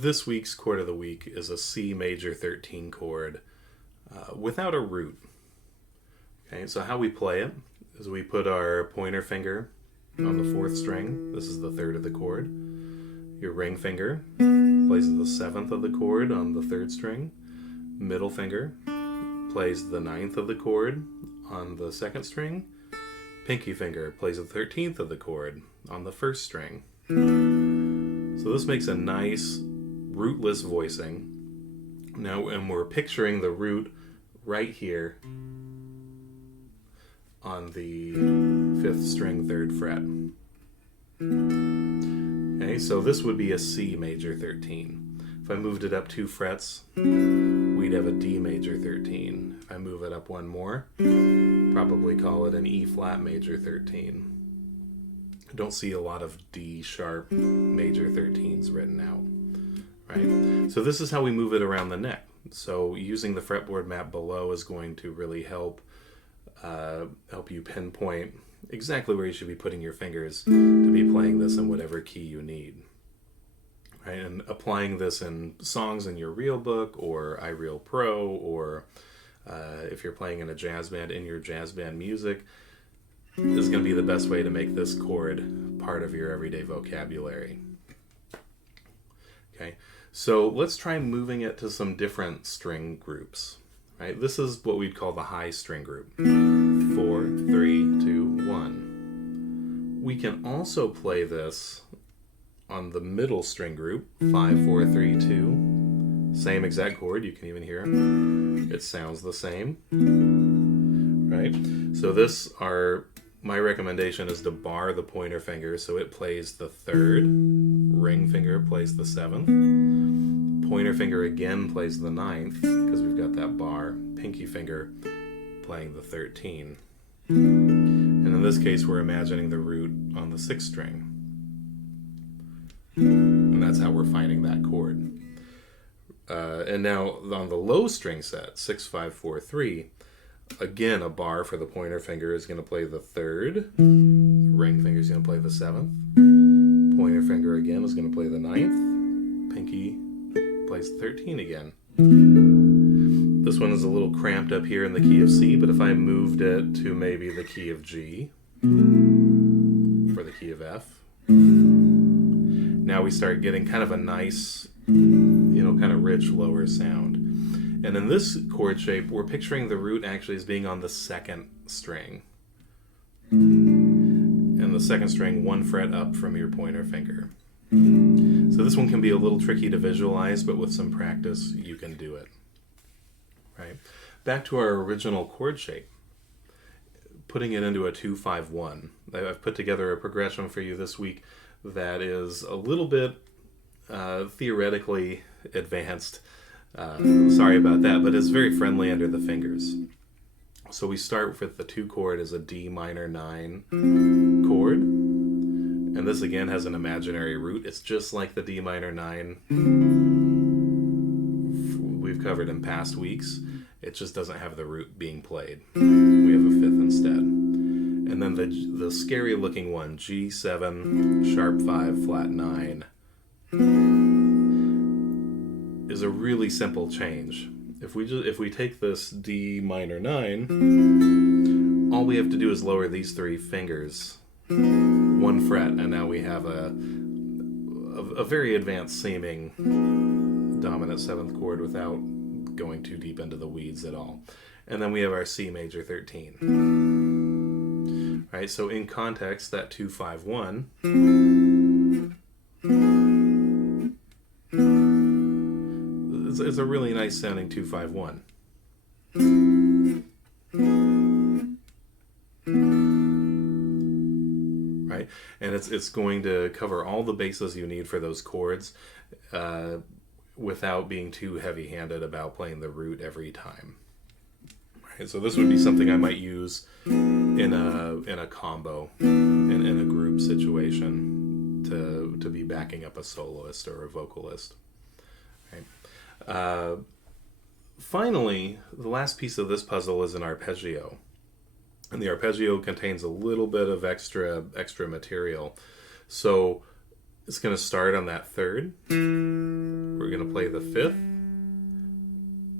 This week's chord of the week is a C major 13 chord without a root. Okay, so how we play it is we put our pointer finger on the 4th string. This is the 3rd of the chord. Your ring finger plays the 7th of the chord on the 3rd string. Middle finger plays the 9th of the chord on the 2nd string. Pinky finger plays the 13th of the chord on the 1st string. So this makes a nice rootless voicing. Now, and we're picturing the root right here on the 5th string, 3rd fret. Okay, so this would be a C major 13. If I moved it up 2 frets, we'd have a D major 13. If I move it up one more, probably call it an E flat major 13. I don't see a lot of D sharp major 13s written out, right? So this is how we move it around the neck. So using the fretboard map below is going to really help you pinpoint exactly where you should be putting your fingers to be playing this in whatever key you need. Right? And applying this in songs in your real book or iReal Pro, or if you're playing in a jazz band, in your jazz band music, is going to be the best way to make this chord part of your everyday vocabulary. Okay, so let's try moving it to some different string groups. Right, this is what we'd call the high string group. 4, 3, 2, 1. We can also play this on the middle string group, 5, 4, 3, 2. Same exact chord, you can even hear it. It sounds the same. Right? So my recommendation is to bar the pointer finger so it plays the 3rd. Ring finger plays the 7th. Pointer finger again plays the 9th because we've got that bar. Pinky finger playing the 13. And in this case, we're imagining the root on the 6th string. And that's how we're finding that chord. And now on the low string set, 6, 5, 4, 3, again, a bar for the pointer finger is going to play the 3rd. Ring finger is going to play the 7th. Pointer finger again is going to play the 9th. Pinky plays the 13 again. This one is a little cramped up here in the key of C, but if I moved it to maybe the key of G or the key of F, now we start getting kind of a nice, kind of rich lower sound. And in this chord shape, we're picturing the root actually as being on the 2nd string. And the 2nd string, 1 fret up from your pointer finger. So this one can be a little tricky to visualize, but with some practice, you can do it. Right? Back to our original chord shape. Putting it into a 2-5-1. I've put together a progression for you this week that is a little bit theoretically advanced. Sorry about that, but it's very friendly under the fingers. So we start with the 2 chord as a D minor 9 chord. And this again has an imaginary root. It's just like the D minor 9 we've covered in past weeks. It just doesn't have the root being played. We have a 5th instead. And then the scary looking one, G7, sharp 5, flat 9, is a really simple change. If we take this D minor 9, all we have to do is lower these 3 fingers 1 fret, and now we have a very advanced seeming dominant 7th chord without going too deep into the weeds at all. And then we have our C major 13. Right, so in context, that 2-5-1 is a really nice sounding 2-5-1. Right, and it's going to cover all the bases you need for those chords without being too heavy-handed about playing the root every time. Right, so this would be something I might use in a combo, in a group situation, to be backing up a soloist or a vocalist. Right. Finally, the last piece of this puzzle is an arpeggio. And the arpeggio contains a little bit of extra material. So it's going to start on that 3rd, going to play the 5th,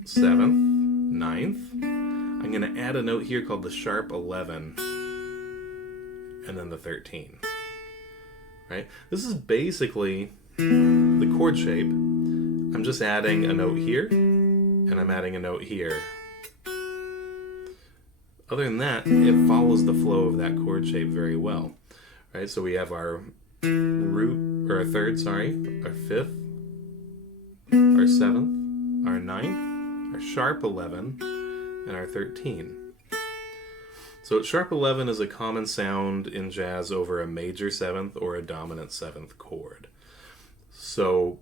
7th, 9th. I'm going to add a note here called the sharp 11, and then the 13. Right? This is basically the chord shape. I'm just adding a note here, and I'm adding a note here. Other than that, it follows the flow of that chord shape very well. Right? So we have our root, or our 3rd, sorry, our 5th, our 7th, our 9th, our sharp 11, and our 13. So sharp 11 is a common sound in jazz over a major 7th or a dominant 7th chord. So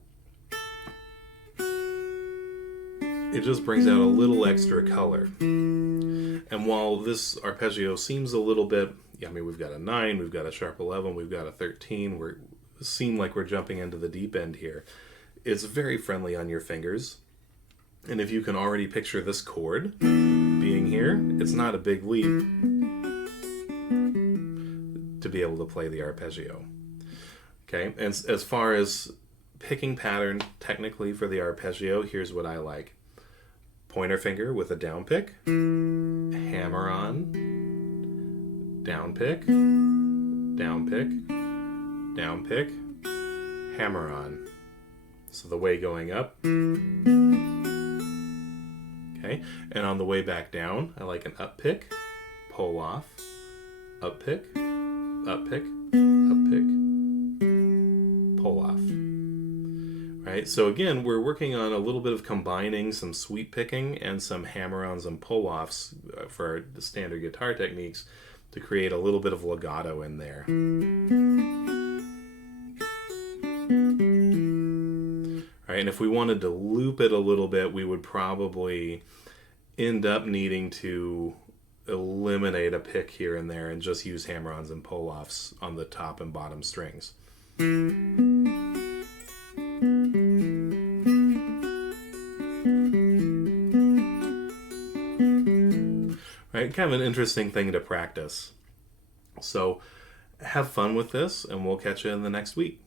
it just brings out a little extra color. And while this arpeggio seems a little bit, I mean, we've got a 9, we've got a sharp 11, we've got a 13, we seem like we're jumping into the deep end here. It's very friendly on your fingers. And if you can already picture this chord being here, it's not a big leap to be able to play the arpeggio. Okay, and as far as picking pattern technically for the arpeggio, here's what I like. Pointer finger with a down pick, hammer on, down pick, down pick, down pick, hammer on. So the way going up. Okay, and on the way back down, I like an up pick, pull off, up pick, up pick, up pick, pull off. Right, so again, we're working on a little bit of combining some sweep picking and some hammer-ons and pull-offs for the standard guitar techniques to create a little bit of legato in there. Right, and if we wanted to loop it a little bit, we would probably end up needing to eliminate a pick here and there and just use hammer-ons and pull-offs on the top and bottom strings. Right, kind of an interesting thing to practice. So have fun with this, and we'll catch you in the next week.